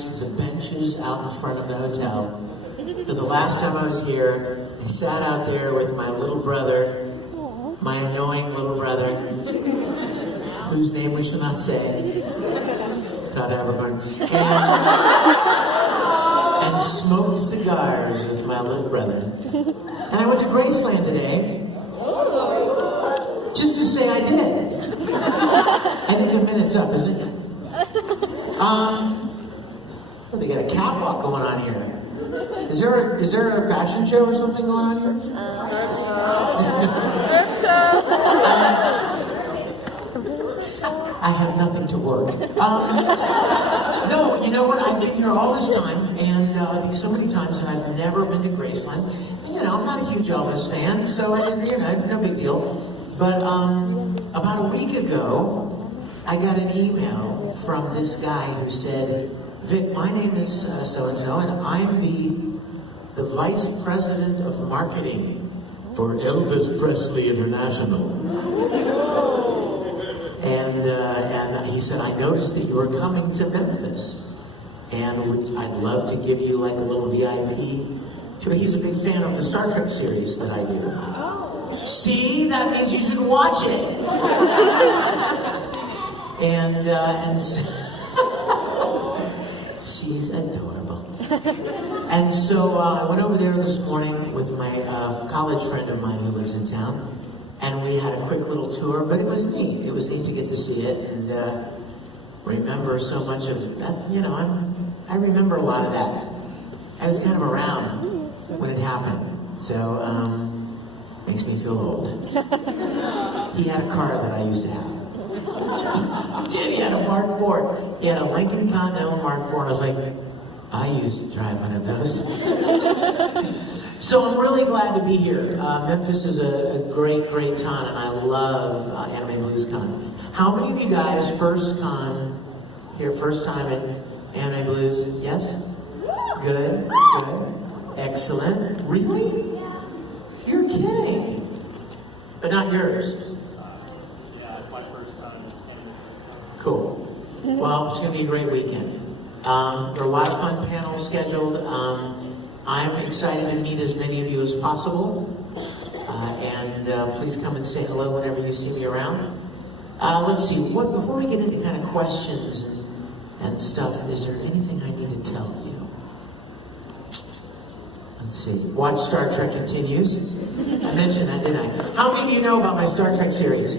organized the benches out in front of the hotel. Because the last time I was here, I sat out there with my little brother, my annoying little brother, whose name we shall not say, Todd Abercorn, and smoked cigars with my little brother. And I went to Graceland today, just to say I did. I think the minute's up, isn't it? Well, they got a catwalk going on here. Is there a fashion show or something going on here? I have nothing to work. No, you know what? I've been here all this time, and so many times, and I've never been to Graceland. You know, I'm not a huge Elvis fan, so I didn't, no big deal. But about a week ago, I got an email from this guy who said, Vic, my name is so-and-so, and I'm the Vice President of Marketing for Elvis Presley International. And he said, I noticed that you were coming to Memphis, and I'd love to give you like a little VIP tour. He's a big fan of the Star Trek series that I do. See, that means you should watch it. And she's adorable. And so I went over there this morning with my college friend of mine who lives in town, and we had a quick little tour, but it was neat. It was neat to get to see it and remember so much of that. You know, I remember a lot of that. I was kind of around when it happened, so makes me feel old. He had a car that I used to have. He had a Mark IV. He had a Lincoln Continental Mark IV, and I was like, I used to drive one of those. So I'm really glad to be here. Memphis is a great, great town, and I love Anime Blues Con. How many of you guys first time at Anime Blues? Yes? Good, good, excellent. Really? You're kidding. But not yours. Yeah, it's my first time. Cool. Well, it's going to be a great weekend. There are a lot of fun panels scheduled. I'm excited to meet as many of you as possible. And please come and say hello whenever you see me around. Let's see, before we get into kind of questions and stuff, is there anything I need to tell you? Let's see. Watch Star Trek Continues. I mentioned that, didn't I? How many of you know about my Star Trek series?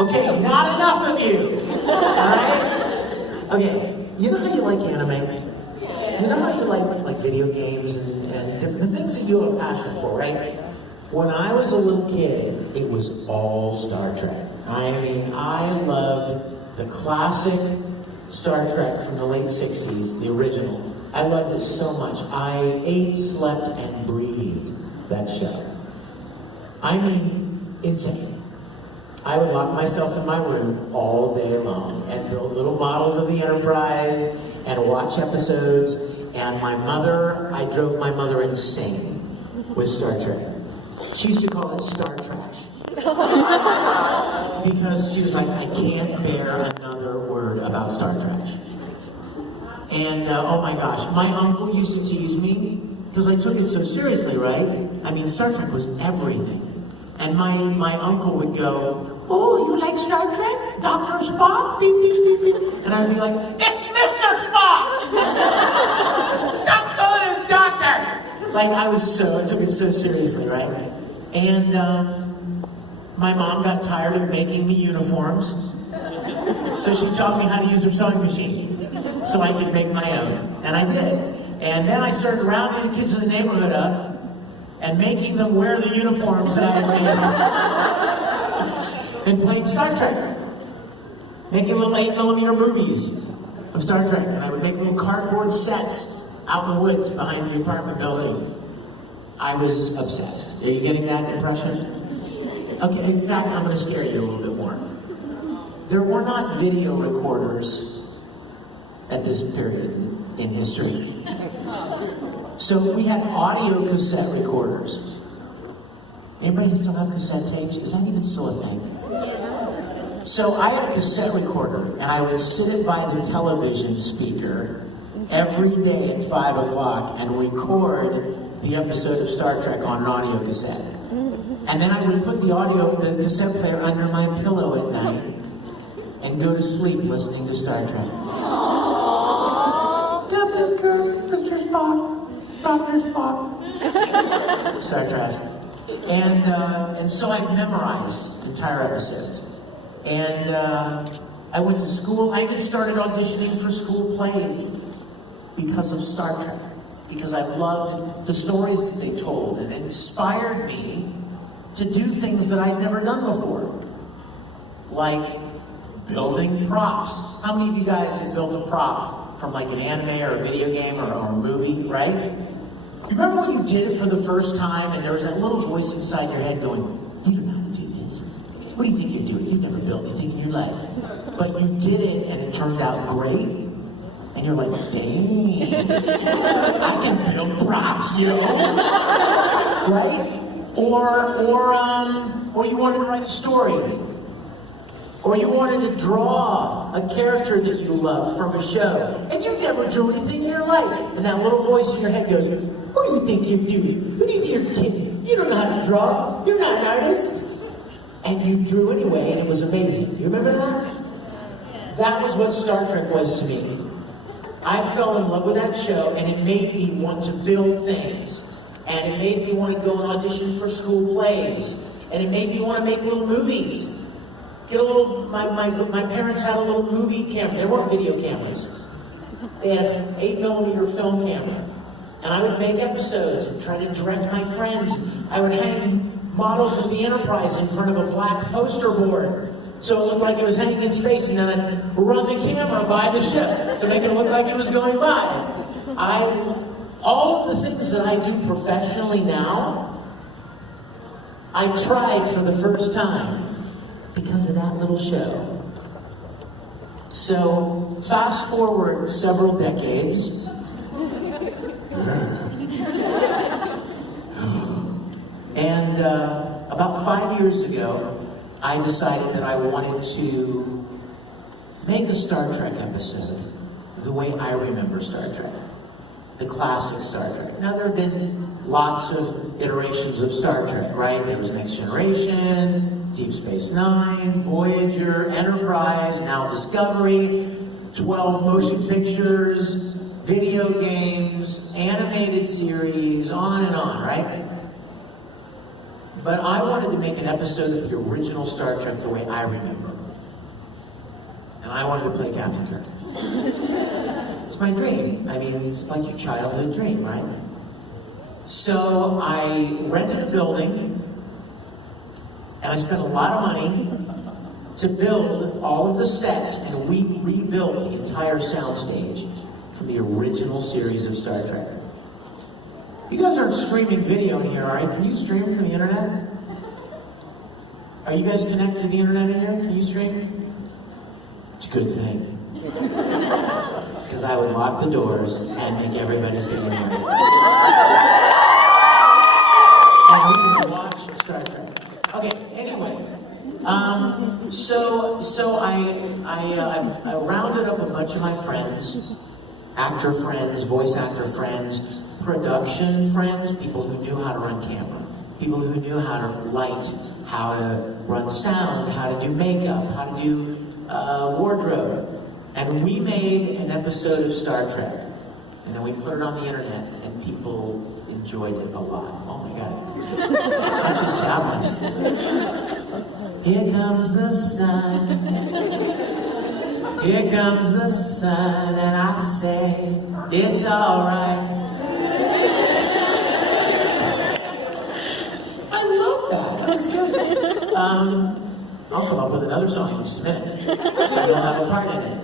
Okay, not enough of you. Alright? Okay, you know how you like anime? You know how you like video games and different the things that you have a passion for, right? When I was a little kid, it was all Star Trek. I mean, I loved the classic Star Trek from the late 60s, the original. I loved it so much. I ate, slept, and breathed that show. I mean, insane. I would lock myself in my room all day long and build little models of the Enterprise and watch episodes. And I drove my mother insane with Star Trek. She used to call it Star Trash. Because she was like, I can't bear another word about Star Trash. And oh my gosh, my uncle used to tease me because I took it so seriously, right? I mean, Star Trek was everything. And my uncle would go, oh, you like Star Trek? Dr. Spock? Beep, beep, beep, beep. And I'd be like, it's Mr. Spock! Stop calling him Doctor! Like, I took it so seriously, right? And my mom got tired of making me uniforms, so she taught me how to use her sewing machine so I could make my own. And I did. And then I started rounding the kids in the neighborhood up and making them wear the uniforms that I had made and playing Star Trek. Making little 8mm movies of Star Trek. And I would make little cardboard sets out in the woods behind the apartment building. I was obsessed. Are you getting that impression? Okay, in fact, I'm going to scare you a little bit more. There were not video recorders at this period in history. So we had audio cassette recorders. Anybody still have cassette tapes? Is that even still a thing? So I had a cassette recorder, and I would sit it by the television speaker, every day at 5 o'clock and record the episode of Star Trek on an audio cassette. And then I would put the cassette player under my pillow at night and go to sleep listening to Star Trek. Captain Kirk, Mr. Spock, Dr. Spock. Star Trek. And so I memorized entire episodes. And I went to school. I even started auditioning for school plays because of Star Trek. Because I loved the stories that they told, and it inspired me to do things that I'd never done before. Like building props. How many of you guys have built a prop from like an anime or a video game or a movie, right? Remember when you did it for the first time and there was that little voice inside your head going, you don't know how to do this. What do you think you're doing? You've never built anything in your life. But you did it and it turned out great. And you're like, dang, I can build props, you know? Right? Or you wanted to write a story. Or you wanted to draw a character that you loved from a show. And you never drew anything in your life. And that little voice in your head goes, what do you think you're doing? Who do you think you're kidding? You don't know how to draw. You're not an artist. And you drew anyway, and it was amazing. You remember that? That was what Star Trek was to me. I fell in love with that show, and it made me want to build things. And it made me want to go and audition for school plays. And it made me want to make little movies. Get a little, my parents had a little movie camera. There weren't video cameras. They had an 8mm film camera. And I would make episodes and try to direct my friends. I would hang models of the Enterprise in front of a black poster board. So it looked like it was hanging in space, and then I'd run the camera by the ship to make it look like it was going by. All of the things that I do professionally now, I tried for the first time because of that little show. So, fast forward several decades. And about 5 years ago, I decided that I wanted to make a Star Trek episode the way I remember Star Trek. The classic Star Trek. Now, there have been lots of iterations of Star Trek, right? There was Next Generation, Deep Space Nine, Voyager, Enterprise, now Discovery, 12 motion pictures, video games, animated series, on and on, right? But I wanted to make an episode of the original Star Trek the way I remember. And I wanted to play Captain Kirk. It's my dream. I mean, it's like your childhood dream, right? So I rented a building, and I spent a lot of money to build all of the sets, and we rebuilt the entire soundstage from the original series of Star Trek. You guys aren't streaming video in here, are you? Can you stream from the internet? Are you guys connected to the internet in here? Can you stream? It's a good thing. Because I would lock the doors and make everybody stay in here. And we can watch Star Trek. Okay, anyway. So I rounded up a bunch of my friends, actor friends, voice actor friends, production friends, people who knew how to run camera, people who knew how to light, how to run sound, how to do makeup, how to do wardrobe. And we made an episode of Star Trek, and then we put it on the internet, and people enjoyed it a lot. Oh my God. That's just happened. Here comes the sun. Here comes the sun, and I say, it's alright. I love that. That's good. I'll come up with another song in just a minute. I don't have a part in it.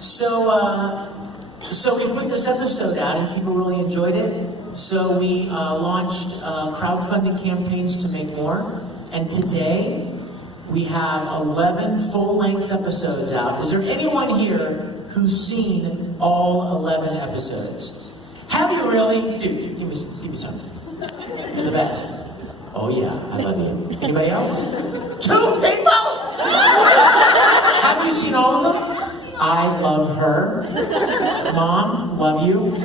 So we put this episode out, and people really enjoyed it. So we launched crowdfunding campaigns to make more. And today, we have 11 full-length episodes out. Is there anyone here who's seen all 11 episodes? Have you really? Dude, give me something. You're the best. Oh yeah, I love you. Anybody else? 2 people? Have you seen all of them? I love her. Mom, love you.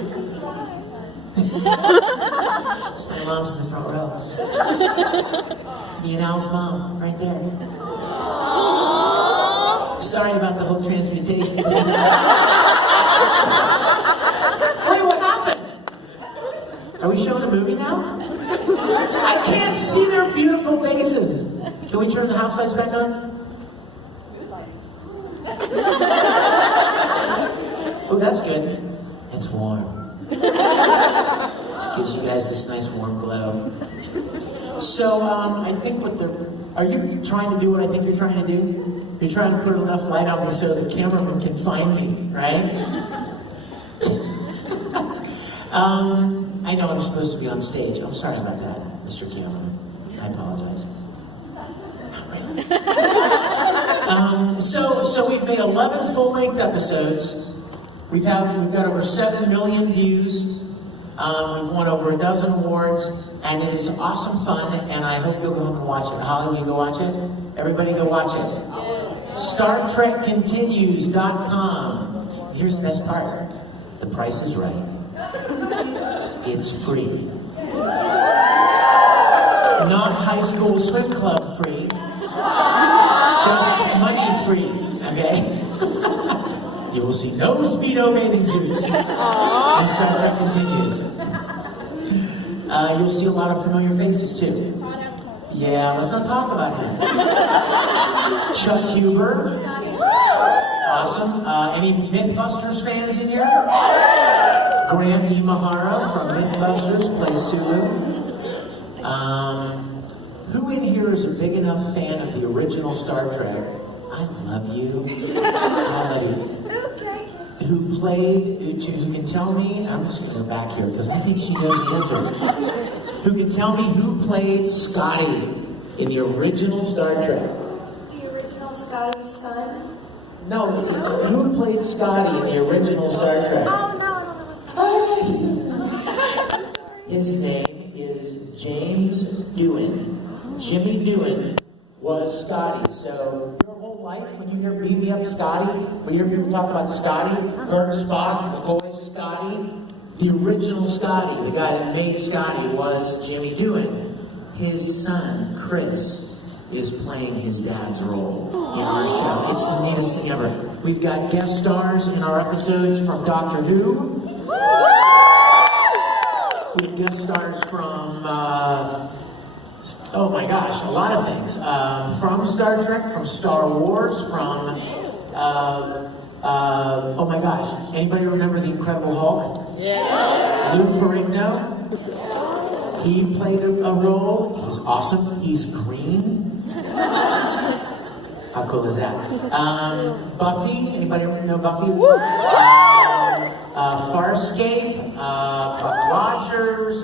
My mom's in the front row. Me and Al's mom, right there. Sorry about the whole transmutation. Wait, what happened? Are we showing a movie now? I can't see their beautiful faces. Can we turn the house lights back on? Oh, that's good. It's warm. Gives you guys this nice warm glow. So, I think are you trying to do what I think you're trying to do? You're trying to put enough light on me so the cameraman can find me, right? I know I'm supposed to be on stage. I'm sorry about that, Mr. Cameraman. I apologize. So we've made 11 full-length episodes. We've got over 7 million views. We've won over a dozen awards, and it is awesome fun, and I hope you'll go home and watch it. Holly, will you go watch it? Everybody go watch it. StarTrekContinues.com. Here's the best part. The price is right. It's free. Not High School Swim Club free. Just money free, okay? You will see no Speedo bathing suits. And Star Trek Continues. You'll see a lot of familiar faces too. Yeah, let's not talk about him. Chuck Huber. Awesome. Any Mythbusters fans in here? Grant Imahara from Mythbusters plays Sulu. Who in here is a big enough fan of the original Star Trek? I love you. Who can tell me, I'm just going to go back here because I think she knows the answer. Who can tell me who played Scotty in the original Star Trek? The original Scotty's son? No, who played Scotty in the original Star Trek? Oh, his name is James Doohan. Jimmy Doohan was Scotty. So your whole life, when you hear "Beat Me Up, Scotty," when you hear people talk about Scotty, Kirk, Spock, McCoy, Scotty, the original Scotty, the guy that made Scotty, was Jimmy Doohan. His son, Chris, is playing his dad's role in our show. It's the neatest thing ever. We've got guest stars in our episodes from Doctor Who. We have guest stars from, oh my gosh, a lot of things. From Star Trek, from Star Wars, from, oh my gosh, anybody remember the Incredible Hulk? Yeah. Lou Ferrigno? He played a role. He's awesome. He's green. How cool is that? Buffy, anybody know Buffy? Farscape, Buck Rogers,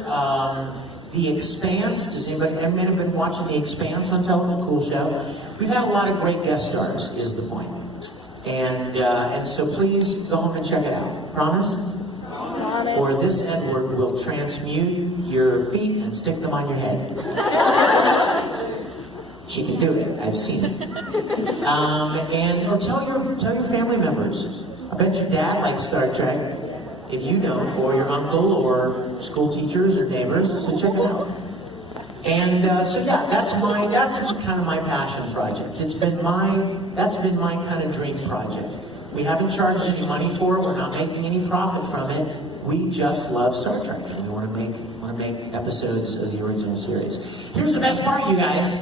The Expanse. Does anybody have been watching The Expanse on television? Cool show. We've had a lot of great guest stars, is the point. And so please go home and check it out. Promise? Or this Edward will transmute your feet and stick them on your head. She can do it. I've seen it. Or tell your family members. I bet your dad likes Star Trek. If you don't, or your uncle, or school teachers, or neighbors, so check it out. And so yeah, that's kind of my passion project. That's been my kind of dream project. We haven't charged any money for it. We're not making any profit from it. We just love Star Trek, and we want to make episodes of the original series. Here's the best part, you guys.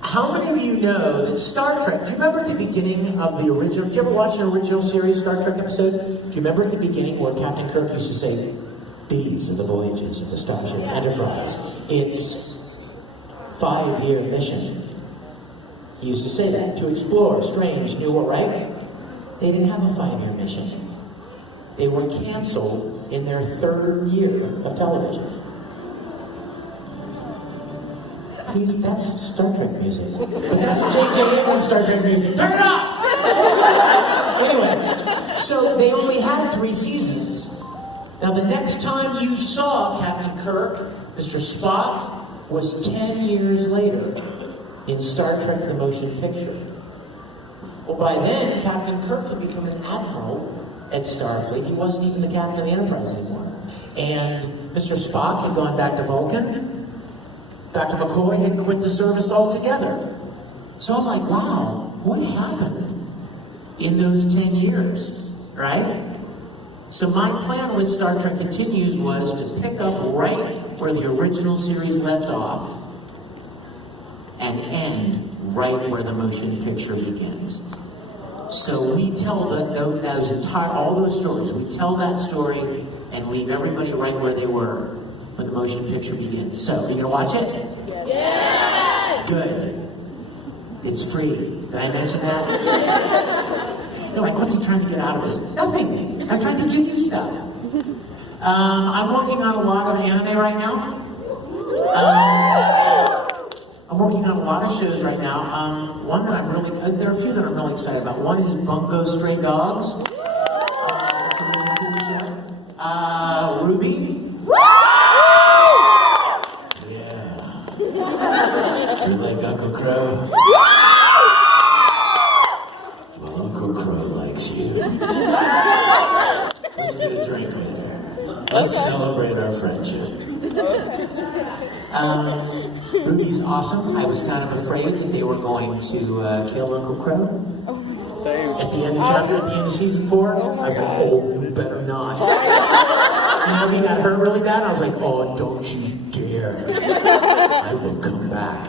How many of you know that Star Trek, do you remember at the beginning of the original, did you ever watch an original series Star Trek episode? Do you remember at the beginning where Captain Kirk used to say, "These are the voyages of the Starship Enterprise. It's 5-year mission." He used to say that, to explore strange new world, right? They didn't have a 5-year mission. They were canceled in their 3rd year of television. That's Star Trek music. But that's J.J. Abrams Star Trek music. Turn it up! Anyway, so they only had 3 seasons. Now the next time you saw Captain Kirk, Mr. Spock, was 10 years later in Star Trek the Motion Picture. Well, by then, Captain Kirk had become an admiral at Starfleet. He wasn't even the captain of the Enterprise anymore. And Mr. Spock had gone back to Vulcan. Dr. McCoy had quit the service altogether. So I'm like, wow, what happened in those 10 years, right? So my plan with Star Trek Continues was to pick up right where the original series left off and end right where the motion picture begins. So we tell all those stories. We tell that story and leave everybody right where they were when the motion picture begins. So, are you gonna watch it? Yes! Good. It's free. Did I mention that? You're like, what's he trying to get out of this? Nothing. I'm trying to give you stuff. I'm working on a lot of anime right now. I'm working on a lot of shows right now. One that there are a few that I'm really excited about. One is Bungo Stray Dogs. That's a really cool show. Ruby. Yeah. You like Uncle Crow? Well, Uncle Crow likes you. Let's get a drink later. Let's celebrate our friendship. Ruby's awesome. I was kind of afraid that they were going to kill Uncle Crow. At the end of chapter, at the end of season 4, I was like, oh, you better not. He got hurt really bad. I was like, oh, don't you dare. I will come back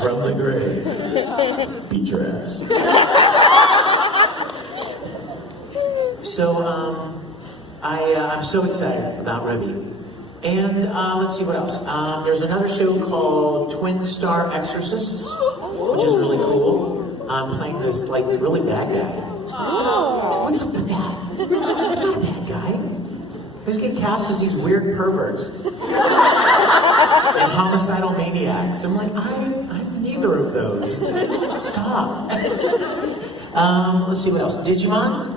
from the grave. Beat your ass. So, I'm so excited about Ruby. And let's see what else. There's another show called Twin Star Exorcists, which is really cool. I'm playing this really bad guy. What's up with that? I'm not a bad guy. I just get cast as these weird perverts and homicidal maniacs. I'm like, I'm neither of those. Stop. Let's see what else. Digimon?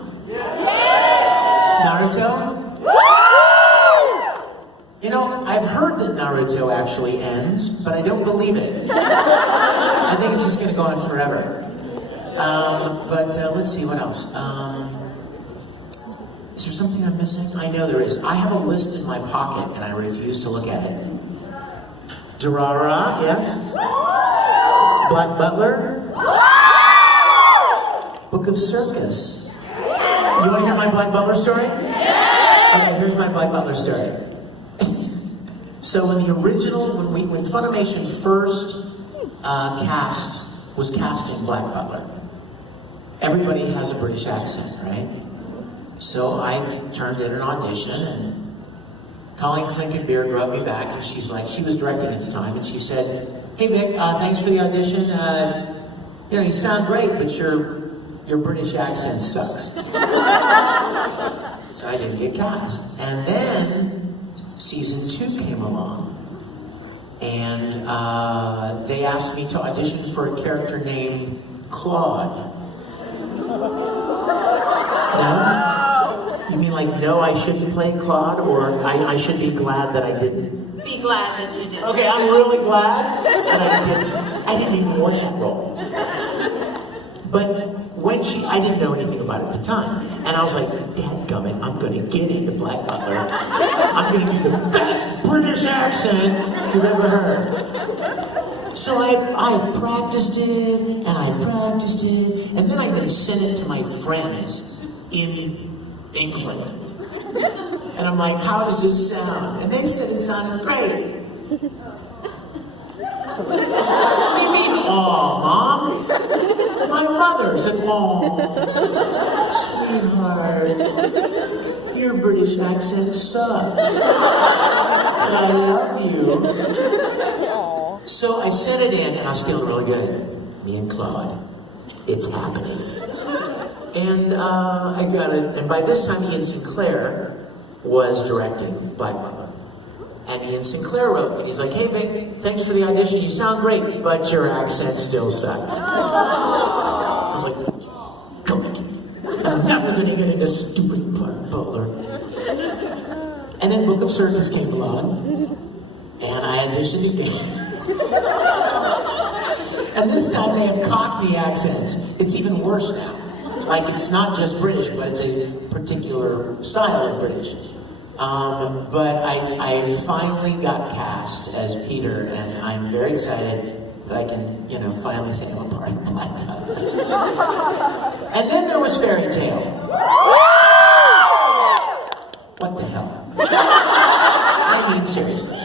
Naruto? You know, I've heard that Naruto actually ends, but I don't believe it. I think it's just going to go on forever. Let's see, what else? Is there something I'm missing? I know there is. I have a list in my pocket, and I refuse to look at it. Durara, yes? Black Butler? Book of Circus. You want to hear my Black Butler story? Okay, here's my Black Butler story. So in the original, when Funimation first was casting Black Butler, everybody has a British accent, right? So I turned in an audition, and Colleen Clinkenbeard wrote me back, and she was directing at the time, and she said, "Hey Vic, thanks for the audition. You sound great, but your British accent sucks." So I didn't get cast. And then season 2 came along, and they asked me to audition for a character named Claude. No? You mean no, I shouldn't play Claude, or I should be glad that I didn't? Be glad that you did. Okay, I'm really glad that I didn't. I didn't even want that role. But I didn't know anything about it at the time. And I was like, dadgummit, I'm gonna get into Black Butler. I'm gonna do the best British accent you've ever heard. So I practiced it, and I practiced it, and then I even sent it to my friends in England. And I'm like, how does this sound? And they said it sounded great. What do you mean, aw, Mom? My mother's at home. Sweetheart, your British accent sucks. But I love you. So I sent it in, and I was feeling really good. Me and Claude. It's happening. And I got it. And by this time, Ian Sinclair was directing Black Butler. And Ian Sinclair wrote me. He's like, "Hey, Vic, thanks for the audition. You sound great, but your accent still sucks." I was like, "Good. I'm never going to get into stupid Black Butler." And then Book of Circus came along, and I auditioned again. And this time they have Cockney accents. It's even worse now. Like, it's not just British, but it's a particular style of British. But I finally got cast as Peter, and I'm very excited that I can, finally say I'm a part of Black Guy. And then there was Fairy Tale. What the hell? I mean, seriously.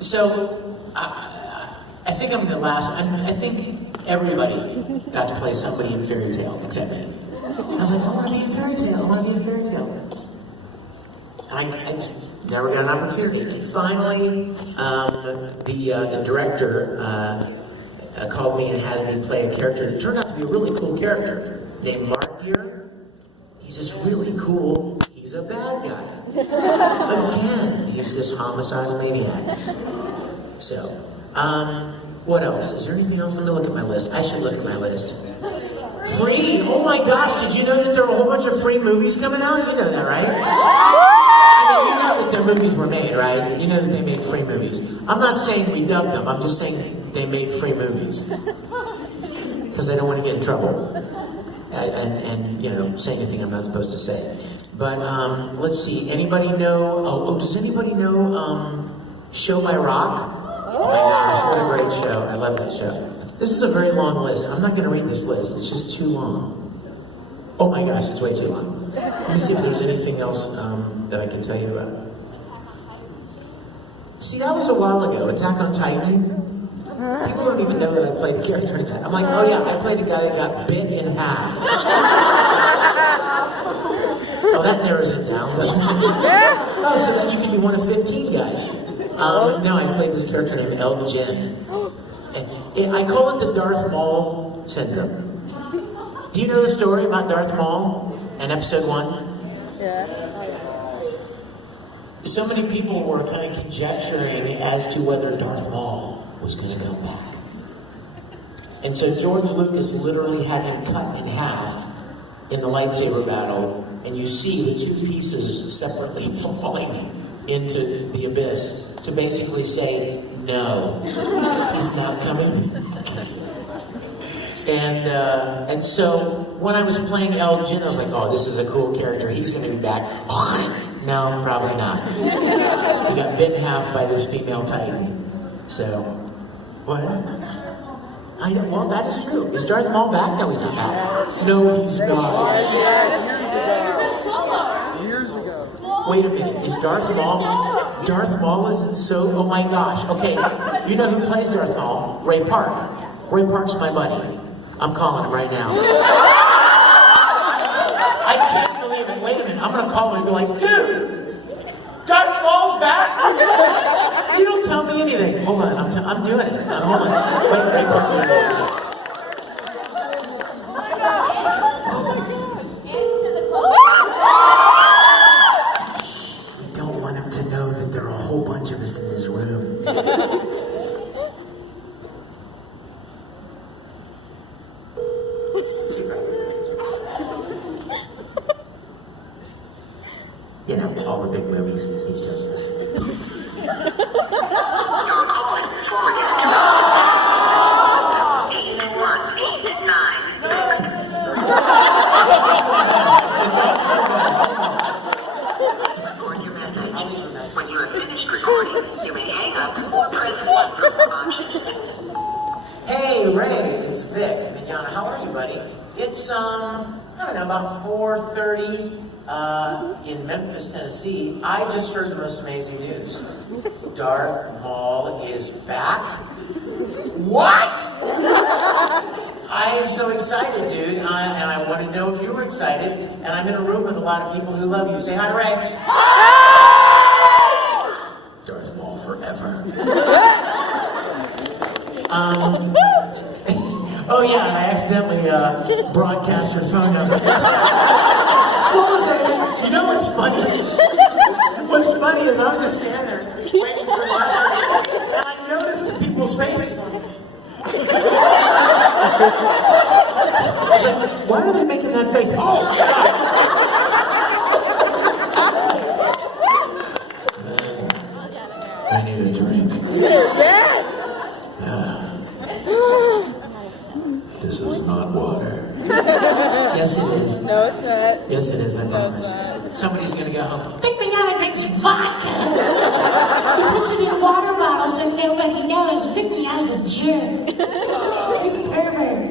So, I think I'm the last. I think everybody got to play somebody in Fairy Tale except me. And I was like, I want to be in Fairy Tale. I want to be in Fairy Tale. And I just never got an opportunity. And finally, the director called me and had me play a character that turned out to be a really cool character named Mark here. He's just really cool. He's a bad guy. Again, he's this homicidal maniac. So, what else? Is there anything else? Let me look at my list. I should look at my list. Free! Oh my gosh, did you know that there are a whole bunch of free movies coming out? You know that, right? I mean, you know that their movies were made, right? You know that they made free movies. I'm not saying we dubbed them, I'm just saying they made free movies. Because I don't want to get in trouble. And say anything I'm not supposed to say. But, let's see, anybody know, does anybody know, Show by Rock? Oh my gosh, what a great show. I love that show. This is a very long list. I'm not going to read this list. It's just too long. Oh my gosh, it's way too long. Let me see if there's anything else that I can tell you about. See, that was a while ago. Attack on Titan. People don't even know that I played the character in that. I'm like, oh yeah, I played a guy that got bit in half. Oh, that narrows it down, doesn't it? Oh, so then you can be one of 15 guys. No, I played this character named El Jin. And I call it the Darth Maul syndrome. Do you know the story about Darth Maul in episode 1? Yeah. So many people were kind of conjecturing as to whether Darth Maul was going to come back. And so George Lucas literally had him cut in half in the lightsaber battle, and you see the two pieces separately falling into the abyss to basically say, no, he's not coming back. And so when I was playing El Jin, I was like, oh, this is a cool character. He's going to be back. No, probably not. He got bit in half by this female Titan. So, what? I know, well, that is true. Is Darth Maul back? No, he's not back. No, he's not. Years ago. Wait a minute, is Darth Maul? Darth Maul isn't so. Oh my gosh. Okay, you know who plays Darth Maul? Ray Park. Ray Park's my buddy. I'm calling him right now. I can't believe it. Wait a minute, I'm gonna call him and be like, dude, Darth Maul's back? You don't tell me anything. Hold on, I'm doing it. Hold on. Wait, Ray Park, there it is. We don't want him to know that there are a whole bunch of us in this room. You know, all the big movies he's doing. When you have finished recording, you may hang up or press 1 for more options. Hey, Ray, it's Vic Mignogna. How are you, buddy? It's, I don't know, about 4:30 in Memphis, Tennessee. I just heard the most amazing news. Darth Maul is back? What? I am so excited, dude, and I want to know if you were excited. And I'm in a room with a lot of people who love you. Say hi, Ray. Darth Maul forever. Oh yeah, and I accidentally broadcast your phone number. What was that? You know what's funny? What's funny is I was just standing there waiting for Mark, and I noticed the people's faces. I was like, why are they making that face? Oh my God! I need a drink. This is not what that. Yes, it is, I promise. Somebody's gonna go home. Vic Mignogna drinks vodka. He puts it in a water bottle so nobody knows. Vic Mignogna's a jerk. He's a pervert.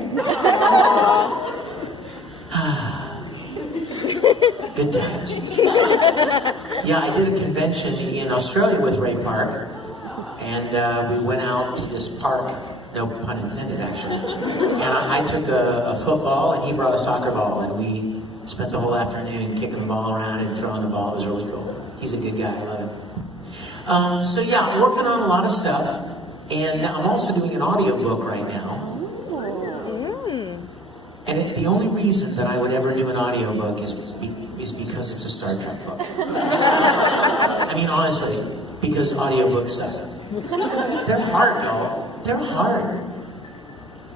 Good times. Yeah, I did a convention in Australia with Ray Park, and we went out to this park. No pun intended, actually. And I took a football, and he brought a soccer ball, and we spent the whole afternoon kicking the ball around and throwing the ball. It was really cool. He's a good guy. I love him. So yeah, I'm working on a lot of stuff, and I'm also doing an audiobook right now. And the only reason that I would ever do an audiobook is because it's a Star Trek book. I mean, honestly, because audiobooks suck. They're hard, y'all. They're hard.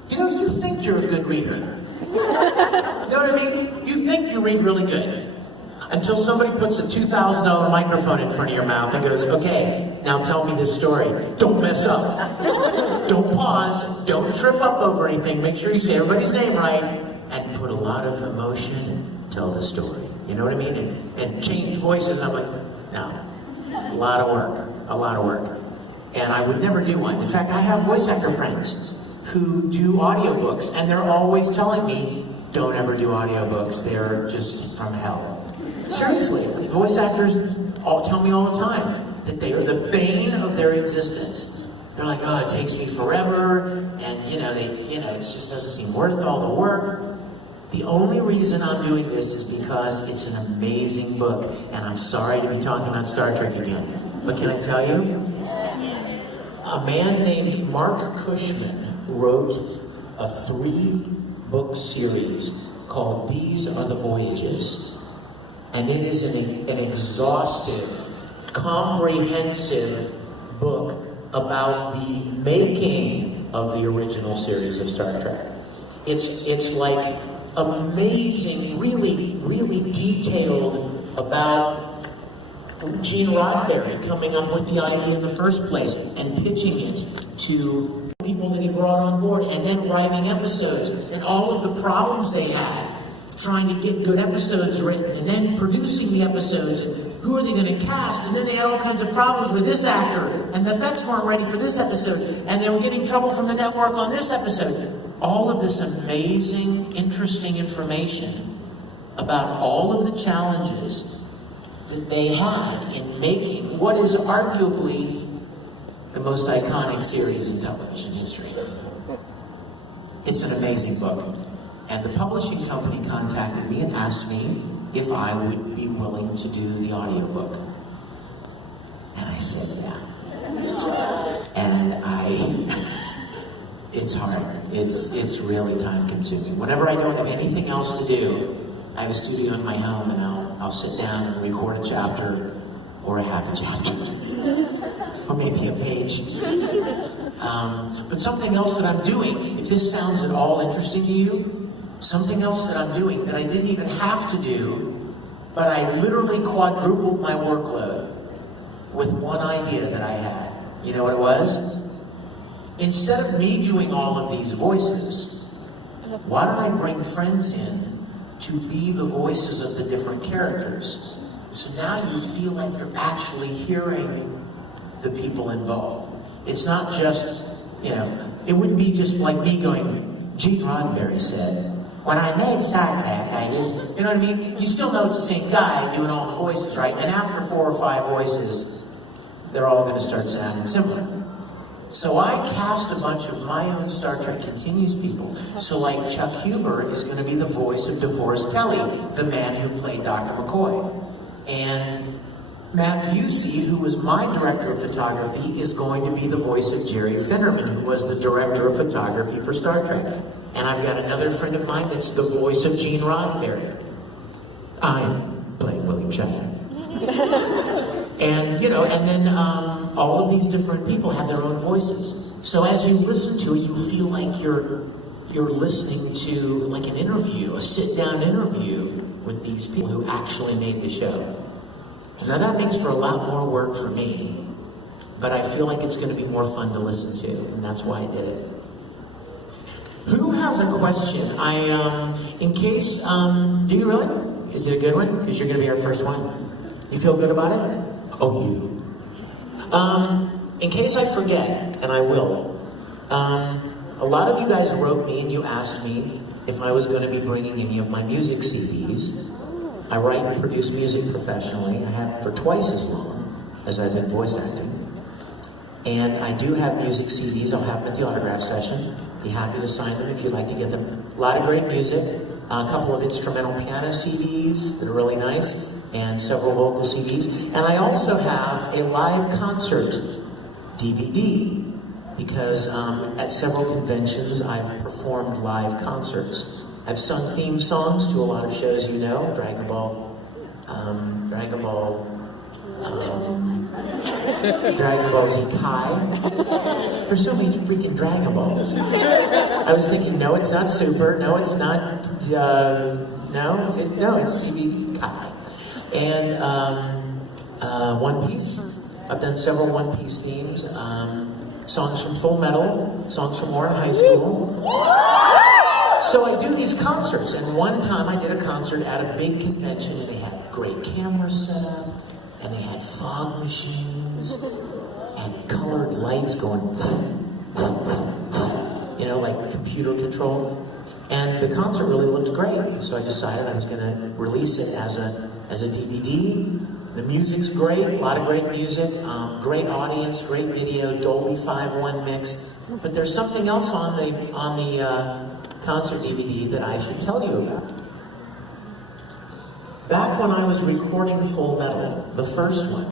You know, you think you're a good reader. You know what I mean? You think you read really good. Until somebody puts a $2,000 microphone in front of your mouth and goes, okay, now tell me this story. Don't mess up. Don't pause. Don't trip up over anything. Make sure you say everybody's name right. And put a lot of emotion and tell the story. You know what I mean? And change voices. I'm like, no. A lot of work. A lot of work. And I would never do one. In fact, I have voice actor friends who do audiobooks, and they're always telling me, don't ever do audiobooks. They're just from hell. Seriously, voice actors tell me all the time that they are the bane of their existence. They're like, oh, it takes me forever, and it just doesn't seem worth all the work. The only reason I'm doing this is because it's an amazing book, and I'm sorry to be talking about Star Trek again, but can I tell you? A man named Mark Cushman wrote a 3-book series called These Are the Voyages. And it is an exhaustive, comprehensive book about the making of the original series of Star Trek. It's like amazing, really, really detailed about Gene Roddenberry coming up with the idea in the first place and pitching it to people that he brought on board, and then writing episodes and all of the problems they had trying to get good episodes written, and then producing the episodes, and who are they going to cast, and then they had all kinds of problems with this actor, and the effects weren't ready for this episode, and they were getting trouble from the network on this episode. All of this amazing, interesting information about all of the challenges that they had in making what is arguably the most iconic series in television history. It's an amazing book. And the publishing company contacted me and asked me if I would be willing to do the audiobook. And I said, yeah. And it's hard. It's really time consuming. Whenever I don't have anything else to do, I have a studio in my home, and I'll sit down and record a chapter or a half a chapter. Or maybe a page. But something else that I'm doing, if this sounds at all interesting to you, something else that I'm doing that I didn't even have to do, but I literally quadrupled my workload with one idea that I had. You know what it was? Instead of me doing all of these voices, why don't I bring friends in to be the voices of the different characters? So now you feel like you're actually hearing the people involved. It's not just, it wouldn't be just like me going, Gene Roddenberry said, when I made Star Trek, I used, you know what I mean? You still know it's the same guy doing all the voices, right? And after 4 or 5 voices, they're all going to start sounding similar. So I cast a bunch of my own Star Trek Continues people. So like Chuck Huber is going to be the voice of DeForest Kelley, the man who played Dr. McCoy. And Matt Busey, who was my director of photography, is going to be the voice of Jerry Finnerman, who was the director of photography for Star Trek. And I've got another friend of mine that's the voice of Gene Roddenberry. I'm playing William Shatner. And, and then all of these different people have their own voices. So as you listen to it, you feel like you're listening to like an interview, a sit-down interview with these people who actually made the show. Now that makes for a lot more work for me, but I feel like it's going to be more fun to listen to, and that's why I did it. Who has a question? Do you really? Is it a good one? Because you're going to be our first one. You feel good about it? Oh, you. In case I forget, and I will, a lot of you guys wrote me and you asked me if I was going to be bringing any of my music CDs. I write and produce music professionally. I have for twice as long as I've been voice acting. And I do have music CDs. I'll have them at the autograph session. Be happy to sign them if you'd like to get them. A lot of great music. A couple of instrumental piano CDs that are really nice, and several vocal CDs. And I also have a live concert DVD, because at several conventions I've performed live concerts. I've sung theme songs to a lot of shows, you know, Dragon Ball Z Kai. There's so many freaking Dragon Balls. I was thinking, no, it's not Super. No, it's not. It's TV Kai. And One Piece. I've done several One Piece themes. Songs from Full Metal. Songs from Warren High School. So I do these concerts. And one time I did a concert at a big convention, and they had great cameras set up. And they had fog machines and colored lights going, you know, like computer control. And the concert really looked great. So I decided I was going to release it as a DVD. The music's great, a lot of great music, great audience, great video, Dolby 5.1 mix. But there's something else on the concert DVD that I should tell you about. Back when I was recording Full Metal, the first one,